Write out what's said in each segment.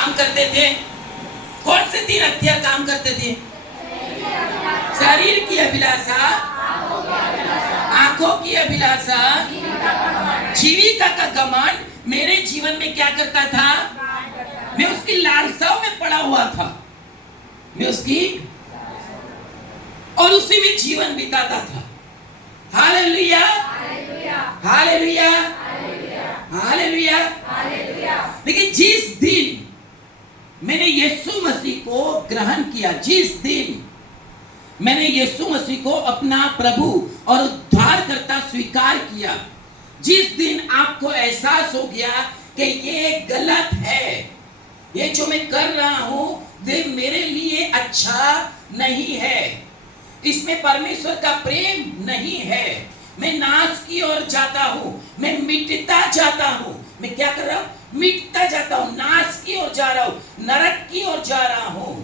काम करते थे? कौन से 3 हथियार काम करते थे? शरीर की अभिलाषा, आंखों की अभिलाषा, जीविका का घमंड। मेरे जीवन में क्या करता था? मैं उसकी लालसाओं में पड़ा हुआ था, मैं उसकी और उसी में जीवन बिताता था। Hallelujah, hallelujah, hallelujah. लेकिन जिस दिन मैंने यीशु मसीह को ग्रहण किया, जिस दिन मैंने यीशु मसीह को अपना प्रभु और उद्धारकर्ता स्वीकार किया, जिस दिन आपको एहसास हो गया कि ये गलत है, ये जो मैं कर रहा हूं वो मेरे लिए अच्छा नहीं है, इसमें परमेश्वर का प्रेम नहीं है, मैं नाश की ओर जाता हूं, मैं मिटता जाता हूं। मैं क्या कर रहा हूं? मिटता जाता हूं, नाश की ओर जा रहा हूं, नरक की ओर जा रहा हूं।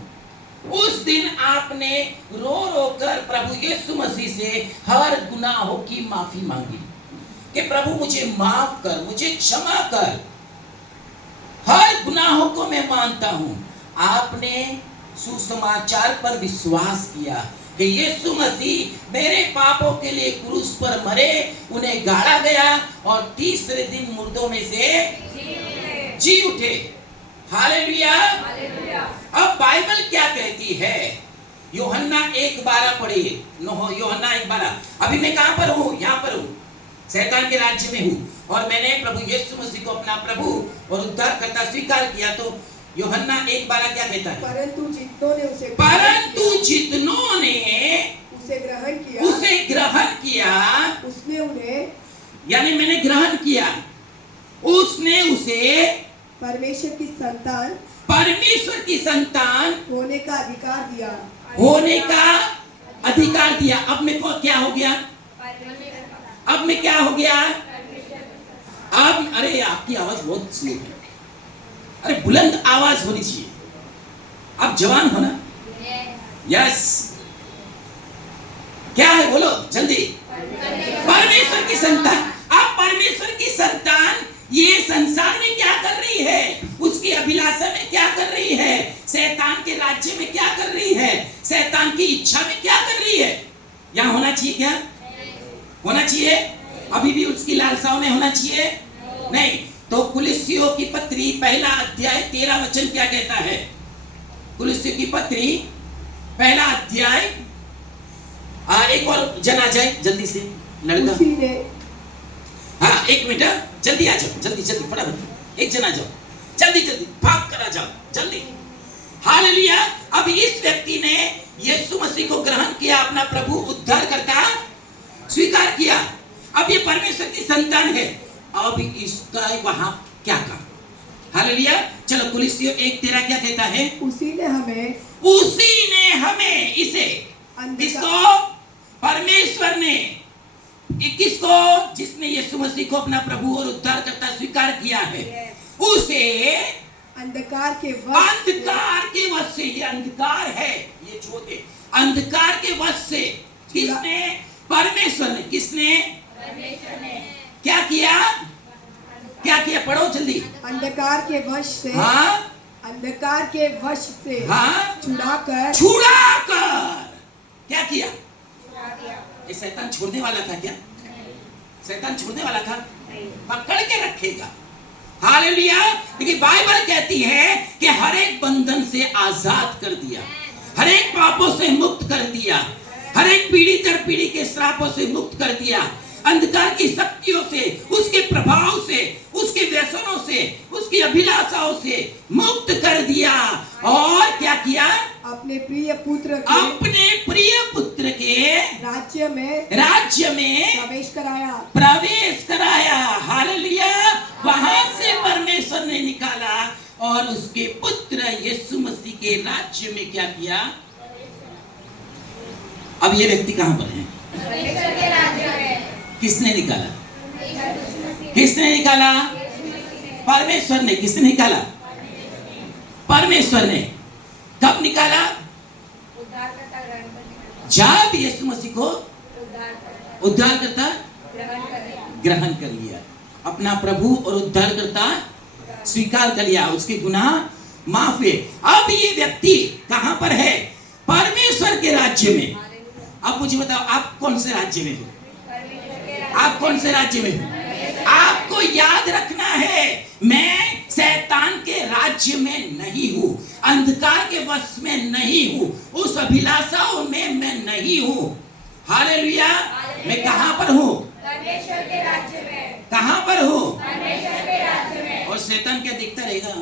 उस दिन आपने रो रो कर प्रभु यीशु मसीह से हर गुनाहों की माफी मांगी कि प्रभु मुझे माफ कर, मुझे क्षमा कर, हर गुनाहों को मैं मानता हूं। आपने सुसमाचार पर विश्वास किया कि यीशु मसीह मेरे पापों के लिए क्रूस पर मरे, उन्हें गाड़ा गया और तीसरे दिन मुर्दों में से जी उठे। हालेलुया। अब बाइबल क्या कहती है? यूहन्ना 1:12 पढ़िए। यूहन्ना 1:12। अभी मैं कहां पर हूं? यहां पर हूं, शैतान के राज्य में हूं और मैंने प्रभु यीशु मसीह को अपना प्रभु और उद्धारकर्ता स्वीकार किया। तो यूहन्ना 1:12 क्या कहता है? परंतु जितनों ने उसे ग्रहण किया, उसने उन्हें, यानी मैंने ग्रहण किया, उसने उसे परमेश्वर की संतान होने का अधिकार दिया। अब मैं को क्या हो गया? अब मैं क्या हो गया? अब अरे आपकी आवाज बहुत स्लो है, अरे बुलंद आवाज होनी चाहिए। आप जवान हो ना? यस। क्या है बोलो जल्दी? परमेश्वर की संतान। अब परमेश्वर की संतान ये संसार में क्या कर रही है? उसकी अभिलाषा में क्या कर रही है? शैतान के राज्य में क्या कर रही है? शैतान की इच्छा में क्या कर रही है? यहाँ होना चाहिए क्या? होना चाहिए? अभी भी उसकी लालसाओं में होना चाहिए? नहीं। तो कुलिस्सियों की पत्री 1 अध्याय 13 वचन क्या कहता है? कुलिस्सियों की पत्री 1 अध्याय, एक और जन आ जाए जल्दी से, लड़का। हाँ 1 मिनट, जल्दी आ जाओ, जल्दी जल्दी फटाफट, एक जन आ जाओ, जल्दी जल्दी भाग कर आ जाओ जल्दी। हालेलुया। अब इस व्यक्ति ने यीशु मसीह को ग्रहण किया, अपना प्रभु उद्धारकर्ता स्वीकार किया। अब ये परमेश्वर की संतान है। अब इसका वहां क्या काम? हालेलुया। चलो कुलिस्सियों 1:13 क्या कहता है? उसी ने हमें इसे, किसको? परमेश्वर ने, किसको? जिसने यीशु मसीह को अपना प्रभु और उद्धारकर्ता स्वीकार किया है, उसे अंधकार के वश से, ये अंधकार है, ये ज्योत है, अंधकार के वश से किसने? परमेश्वर ने। किसने? परमेश्वर ने। क्या किया? क्या किया? पढ़ो जल्दी। अंधकार के वश से, हाँ, अंधकार के वश से, हाँ, छुड़ाकर क्या किया? ये शैतान छोड़ने वाला था क्या? शैतान छोड़ने वाला था? पकड़ के रखेगा। हालेलुया। लेकिन बाइबल कहती है कि हर एक बंधन से आजाद कर दिया, हर एक पापों से मुक्त कर दिया, हर एक पीढ़ी दर पीढ़ी के श्रापों से मुक्त कर दिया, अंधकार की शक्तियों से, उसके प्रभाव से, उसके व्यसनों से, उसकी अभिलाषाओं से मुक्त कर दिया। और क्या किया? अपने प्रिय पुत्र के राज्य में प्रवेश कराया। हालेलुया। वहां से परमेश्वर ने निकाला और उसके पुत्र यीशु मसीह के राज्य में क्या किया? अब ये व्यक्ति कहां पर है? परमेश्वर के राज्य में। किसने निकाला? किसने निकाला? परमेश्वर ने। किसने निकाला? परमेश्वर ने। कब निकाला? जब यीशु मसीह को उद्धारकर्ता ग्रहण कर लिया, अपना प्रभु और उद्धारकर्ता स्वीकार कर लिया, उसके गुनाह माफ हुए। अब ये व्यक्ति कहां पर है? परमेश्वर के राज्य में। अब मुझे बताओ, आप कौन से राज्य में हो? आप कौन से राज्य में हो? आपको याद रखना है, मैं शैतान के राज्य में नहीं हूं, अंधकार के वश में नहीं हूं, उस अभिलाषाओं में मैं नहीं हूं। हालेलुया। मैं कहां पर हूं? परमेश्वर के राज्य में। कहां पर हूं? परमेश्वर के राज्य में। और शैतान क्या देखता रहेगा?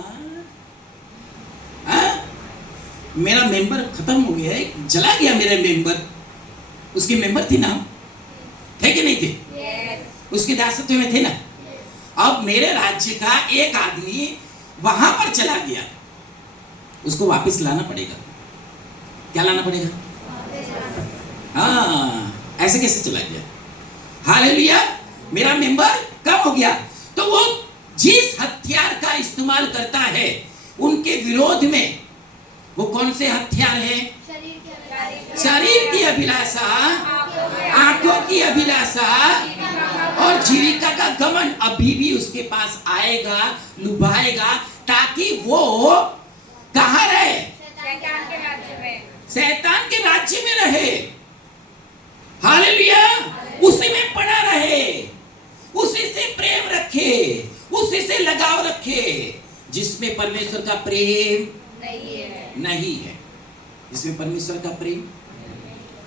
हाँ? मेरा मेंबर खत्म हो गया है, जला गया मेरा मेंबर। उसके मेंबर थी ना, थे कि नहीं थे? उसकी दासत्व में थे ना। अब मेरे राज्य का एक आदमी वहां पर चला गया, उसको वापस लाना पड़ेगा। क्या लाना पड़ेगा? हाँ, ऐसे कैसे चला गया? हालेलुया। मेरा मेंबर कब हो गया? तो वो जिस हथियार का इस्तेमाल करता है उनके विरोध में, वो कौन से हथियार है? शरीर की अभिलाषा, आंखों की अभिलाषा और जीविका का घमंड अभी भी उसके पास आएगा, लुभाएगा, ताकि वो कहां रहे? शैतान के राज्य में। शैतान के राज्य में रहे। हालेलुया। उसी में पड़ा रहे, उसी से प्रेम रखे, उसी से लगाव रखे, जिसमें परमेश्वर का प्रेम नहीं है। जिसमें परमेश्वर का प्रेम,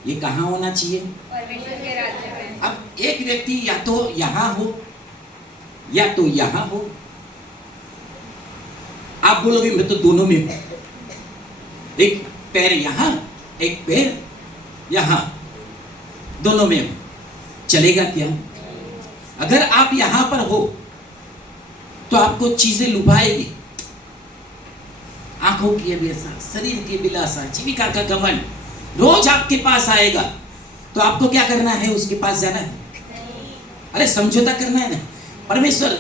ये कहां होना चाहिए? परमेश्वर के राज्य में। अब एक व्यक्ति या तो यहां हो या तो यहां हो। आप बोलोगे मैं तो दोनों में हूं, एक पैर यहां, एक पैर यहां, दोनों में हूं। चलेगा क्या? अगर आप यहां पर हो तो आपको चीजें लुभाएगी, आंखों की अभिलाषा, शरीर की अभिलाषा, जीविका का घमंड रोज आपके पास आएगा। तो आपको क्या करना है? उसके पास जाना है? अरे समझौता करना है ना। परमेश्वर